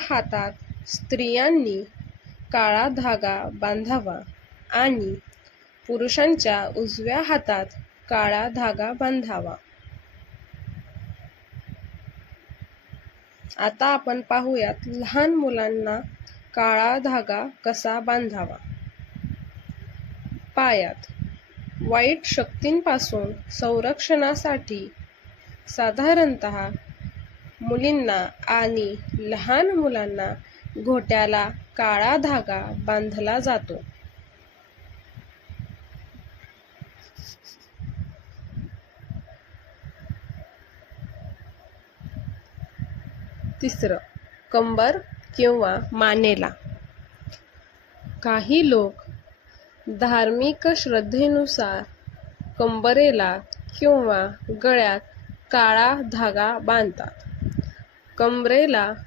हातात स्त्रियांनी काळा धागा बांधावा आणि पुरुषांच्या उजव्या हातात काळा धागा बांधावा. आता आपण पाहूयात लहान मुलांना काळा धागा कसा बांधावा. पायात वाईट शक्तींपासून संरक्षणासाठी साधारणत मुलींना आणि लहान मुलांना घोट्याला काळा धागा बांधला जातो. तिसरं कंबर किंवा मानेला. काही लोक धार्मिक श्रद्धेनुसार कंबरेला किंवा गळ्यात काळा धागा बांधतात. Cumberland